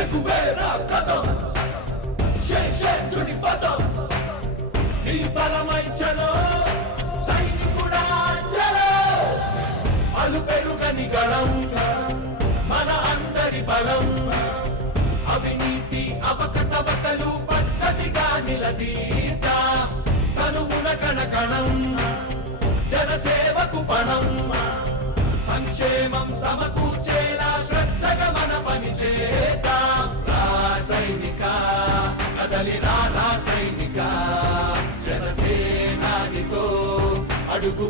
చెగువేరా కథం శేషేంద్రుడి పదం నీ బలమై చలో సైనికుడా చలో అలు పెరుగని గళం మన అందరి బలం అవినీతి అవకతవకలు పద్ధతిగా నిలదీత తనువున కణకణం జనసేవకు పణం సంక్షేమం సమకూర్చేలా శ్రద్ధగా మన పని చేద్దాం రా సైనిక కదలి రా సైనిక జనసేనానితో అడుగు